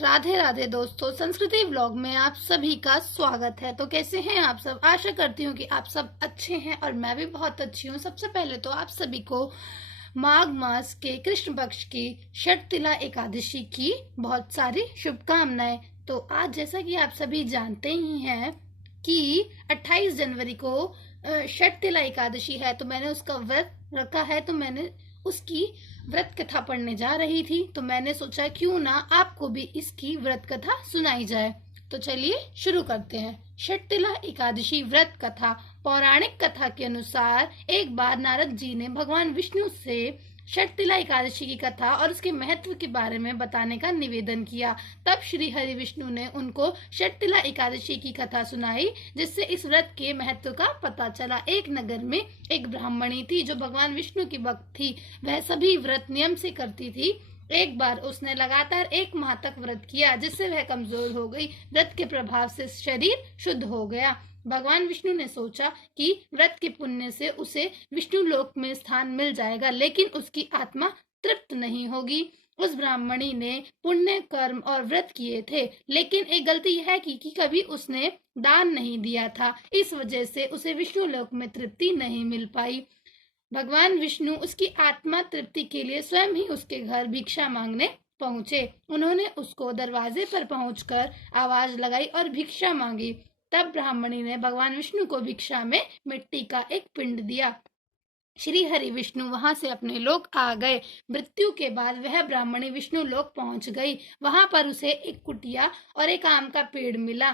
राधे राधे दोस्तों, संस्कृति व्लॉग में आप सभी का स्वागत है। तो कैसे हैं आप सब? आशा करती हूँ कि आप सब अच्छे हैं और मैं भी बहुत अच्छी हूँ। सबसे पहले तो आप सभी को माघ मास के कृष्ण पक्ष की षटतिला एकादशी की बहुत सारी शुभकामनाएं। तो आज जैसा कि आप सभी जानते ही हैं कि 28 जनवरी को षटतिला एकादशी है, तो मैंने उसका व्रत रखा है। तो मैंने उसकी व्रत कथा पढ़ने जा रही थी, तो मैंने सोचा क्यों ना आपको भी इसकी व्रत कथा सुनाई जाए। तो चलिए शुरू करते हैं। षटतिला एकादशी व्रत कथा। पौराणिक कथा के अनुसार एक बार नारद जी ने भगवान विष्णु से षटतिला एकादशी की कथा और उसके महत्व के बारे में बताने का निवेदन किया। तब श्री हरि विष्णु ने उनको षटतिला एकादशी की कथा सुनाई, जिससे इस व्रत के महत्व का पता चला। एक नगर में एक ब्राह्मणी थी जो भगवान विष्णु की भक्त थी। वह सभी व्रत नियम से करती थी। एक बार उसने लगातार 1 माह तक व्रत किया, जिससे वह कमजोर हो गई। व्रत के प्रभाव से शरीर शुद्ध हो गया। भगवान विष्णु ने सोचा कि व्रत के पुण्य से उसे विष्णु लोक में स्थान मिल जाएगा, लेकिन उसकी आत्मा तृप्त नहीं होगी। उस ब्राह्मणी ने पुण्य कर्म और व्रत किए थे, लेकिन एक गलती यह की कि कभी उसने दान नहीं दिया था। इस वजह से उसे विष्णु लोक में तृप्ति नहीं मिल पाई। भगवान विष्णु उसकी आत्मा तृप्ति के लिए स्वयं ही उसके घर भिक्षा मांगने पहुंचे। उन्होंने उसको दरवाजे पर पहुंचकर आवाज लगाई और भिक्षा मांगी। तब ब्राह्मणी ने भगवान विष्णु को भिक्षा में मिट्टी का एक पिंड दिया। श्री हरि विष्णु वहां से अपने लोक आ गए। मृत्यु के बाद वह ब्राह्मणी विष्णु लोक पहुंच गई। वहां पर उसे एक कुटिया और एक आम का पेड़ मिला।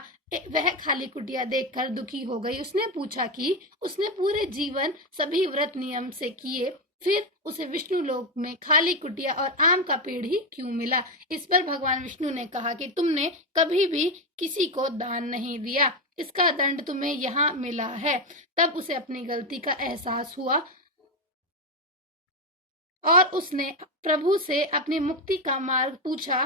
वह खाली कुटिया देखकर दुखी हो गई। उसने पूछा कि उसने पूरे जीवन सभी व्रत नियम से किए, फिर उसे विष्णु लोक में खाली कुटिया और आम का पेड़ ही क्यों मिला? इस पर भगवान विष्णु ने कहा कि तुमने कभी भी किसी को दान नहीं दिया, इसका दंड तुम्हें यहाँ मिला है। तब उसे अपनी गलती का एहसास हुआ और उसने प्रभु से अपनी मुक्ति का मार्ग पूछा।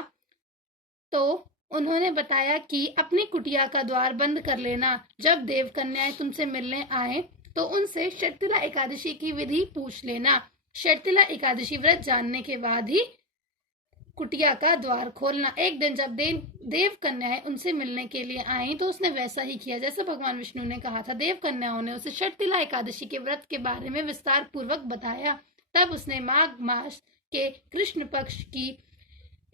तो उन्होंने बताया कि अपनी कुटिया का द्वार बंद कर लेना। जब देव कन्याएं तुमसे मिलने आए तो उनसे षटतिला एकादशी की विधि पूछ लेना। षटतिला एकादशी व्रत जानने के बाद ही कुटिया का द्वार खोलना। एक दिन जब देव कन्याएं उनसे मिलने के लिए आई तो उसने वैसा ही किया जैसा भगवान विष्णु ने कहा था। देव कन्याओं ने उसे षटतिला एकादशी के व्रत के बारे में विस्तार पूर्वक बताया। तब उसने माघ मास के कृष्ण पक्ष की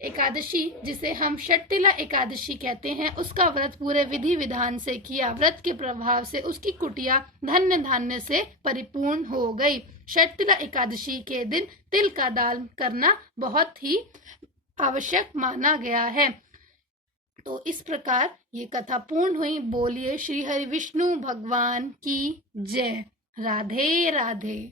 एकादशी, जिसे हम षटतिला एकादशी कहते हैं, उसका व्रत पूरे विधि विधान से किया। व्रत के प्रभाव से उसकी कुटिया धन्य धान्य से परिपूर्ण हो गई। षटतिला एकादशी के दिन तिल का दान करना बहुत ही आवश्यक माना गया है। तो इस प्रकार ये कथा पूर्ण हुई। बोलिए श्री हरि विष्णु भगवान की जय। राधे राधे।